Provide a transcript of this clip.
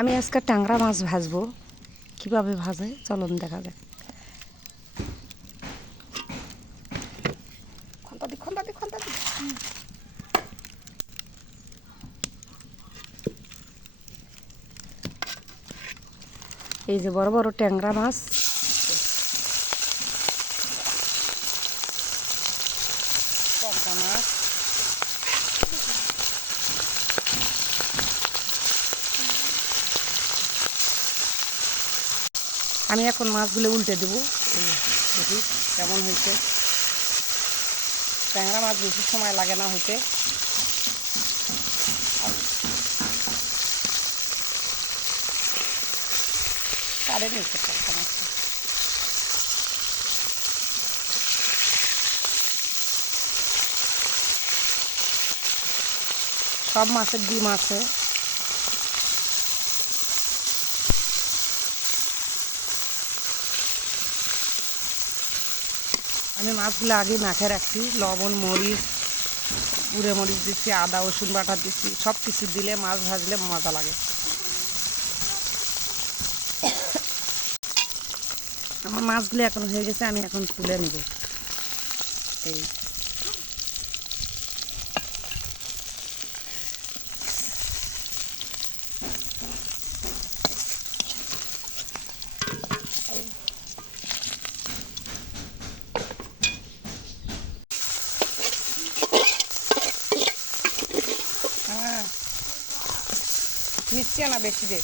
আমি আজকে ট্যাংরা মাছ ভাজবো। কিভাবে ভাজে চলুন দেখা যাক। এই যে বড় বড় ট্যাংরা মাছ, পদ্মা মাছ, আমি এখন মাছগুলো উল্টে দেবো। দেখি কেমন হয়েছে। ট্যাংরা মাছ বেশি সময় লাগে না হইতে। কারে নিচ্ছে ট্যাংরা মাছ, সব মাছের ডিম আছে। আমি মাছগুলো আগে মাখে রাখছি, লবণ, মরিচ, গুঁড়ো মরিচ দিচ্ছি, আদা রসুন বাটা দিচ্ছি। সব কিছু দিলে মাছ ভাজলে মজা লাগে। আমার মাছগুলো এখন হয়ে গেছে, আমি এখন তুলে নেব। এই মিষ্টি না বেশি দে।